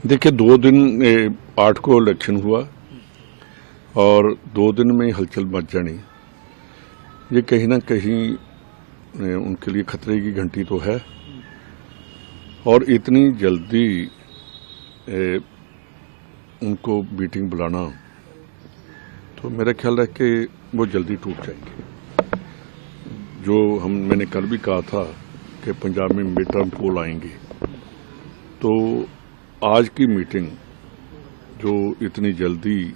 देखिए दो दिन आठ को इलेक्शन हुआ और दो दिन में हलचल मच जानी। ये कहीं ना कहीं उनके लिए खतरे की घंटी तो है। और इतनी जल्दी ए, उनको मीटिंग बुलाना तो मेरा ख्याल है कि वो जल्दी टूट जाएँगे। जो हम मैंने कल भी कहा था कि पंजाब में मिड टर्म पोल आएँगे तो आज की मीटिंग जो इतनी जल्दी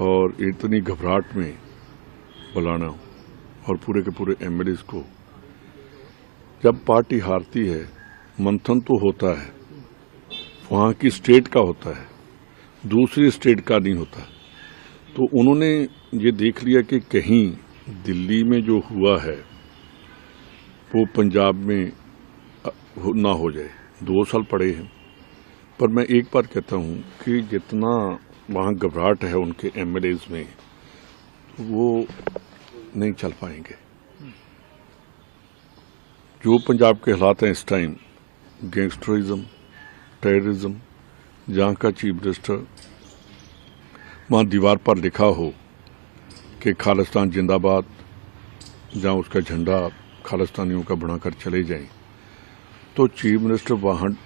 और इतनी घबराहट में बुलाना और पूरे के पूरे एमएलएस को, जब पार्टी हारती है, मंथन तो होता है, वहाँ की स्टेट का होता है, दूसरी स्टेट का नहीं होता। तो उन्होंने ये देख लिया कि कहीं दिल्ली में जो हुआ है, वो पंजाब में ना हो जाए, दो साल पड़े हैं। पर मैं एक बार कहता हूँ कि जितना वहाँ घबराहट है उनके एमएलएज में, वो नहीं चल पाएँगे। जो पंजाब के हालात हैं इस टाइम गैंगस्टरिज्म टेररिज्म जहाँ का चीफ मिनिस्टर वहाँ दीवार पर लिखा हो कि खालिस्तान जिंदाबाद, जहाँ उसका झंडा खालिस्तानियों का बनाकर चले जाएँ तो चीफ मिनिस्टर वहाँ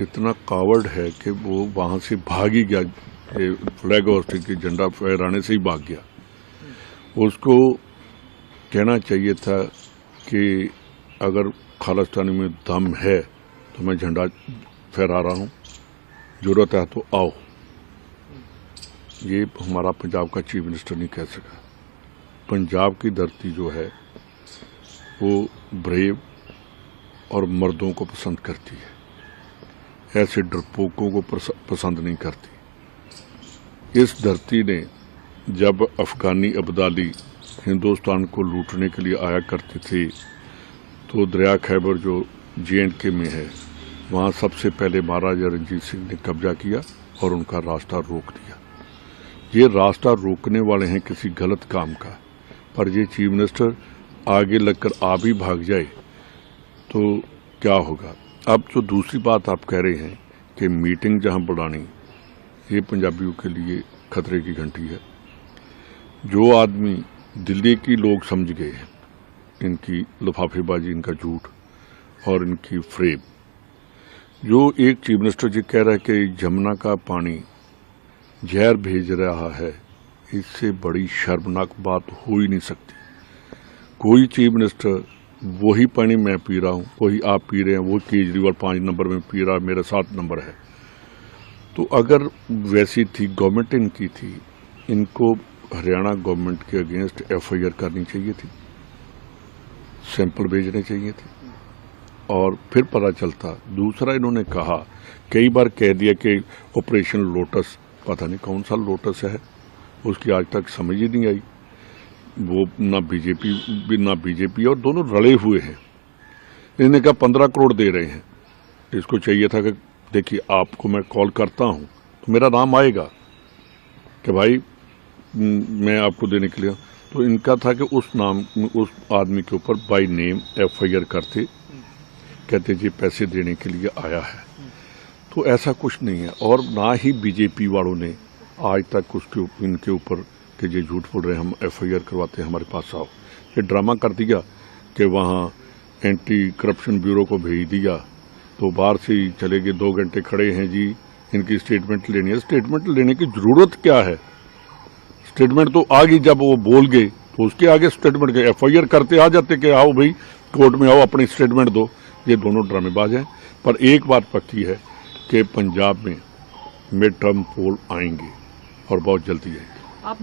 इतना कावर्ड है कि वो वहाँ से भाग ही गया। फ्लैग होस्टिंग की झंडा फहराने से ही भाग गया। उसको कहना चाहिए था कि अगर खालिस्तानी में दम है तो मैं झंडा फहरा रहा हूँ। ज़रूरत है तो आओ। ये हमारा पंजाब का चीफ मिनिस्टर नहीं कह सका। पंजाब की धरती जो है, वो ब्रेव और मर्दों को पसंद करती है। ऐसे डरपोकों को पसंद नहीं करती। इस धरती ने जब अफगानी अब्दाली हिंदुस्तान को लूटने के लिए आया करते थे तो दरिया खैबर जो जे के में है, वहाँ सबसे पहले महाराजा रंजीत सिंह ने कब्जा किया और उनका रास्ता रोक दिया। ये रास्ता रोकने वाले हैं किसी गलत काम का, पर ये चीफ मिनिस्टर आगे लगकर आप ही भाग जाए तो क्या होगा? अब जो दूसरी बात आप कह रहे हैं कि मीटिंग जहाँ बुलानी ये पंजाबियों के लिए खतरे की घंटी है। जो आदमी दिल्ली की लोग समझ गए हैं, इनकी लफाफेबाजी, इनका झूठ और इनकी फ्रेब। जो एक चीफ मिनिस्टर जी कह रहा है कि जमुना का पानी जहर भेज रहा है, इससे बड़ी शर्मनाक बात हो ही नहीं सकती। कोई चीफ मिनिस्टर वही पानी मैं पी रहा हूँ, वही आप पी रहे हैं, वो केजरीवाल पाँच नंबर में पी रहा मेरा सात नंबर है। तो अगर वैसी थी, गवर्नमेंट इनकी थी, इनको हरियाणा गवर्नमेंट के अगेंस्ट एफआईआर करनी चाहिए थी, सैंपल भेजने चाहिए थे। और फिर पता चलता, दूसरा इन्होंने कहा, कई बार कह दिया कि ऑपरेशन लोटस, पता नहीं कौन सा लोटस है, उसकी आज तक समझ ही नहीं आई। वो ना बीजेपी भी ना बीजेपी और दोनों रले हुए हैं। इन्होंने कहा पंद्रह करोड़ दे रहे हैं? इसको चाहिए था कि देखिए, आपको मैं कॉल करता हूँ तो मेरा नाम आएगा कि भाई, मैं आपको देने के लिए। तो इनका था कि उस नाम, उस आदमी के ऊपर by name F I R करते, कहते, जी, पैसे देने के लिए आया है। तो ऐसा कुछ नहीं है। और ना ही बीजेपी वालों ने आज तक उसके, इनके ऊपर कि ये झूठ बोल रहे हम एफ़ आई आर करवाते हैं हमारे पास आओ। ये ड्रामा कर दिया कि वहाँ एंटी करप्शन ब्यूरो को भेज दिया। तो बाहर से ही चले गए, दो घंटे खड़े हैं जी। इनकी स्टेटमेंट लेनी है। स्टेटमेंट लेने की ज़रूरत क्या है? स्टेटमेंट तो आ गई, जब वो बोल गए तो उसके आगे स्टेटमेंट के एफ़ आई आर करते आ जाते कि आओ भाई, कोर्ट में आओ, अपनी स्टेटमेंट दो। ये दोनों ड्रामेबाज हैं। पर एक बात पक्की है कि पंजाब में मिड टर्म पोल आएँगे और बहुत जल्दी आएँगे। आप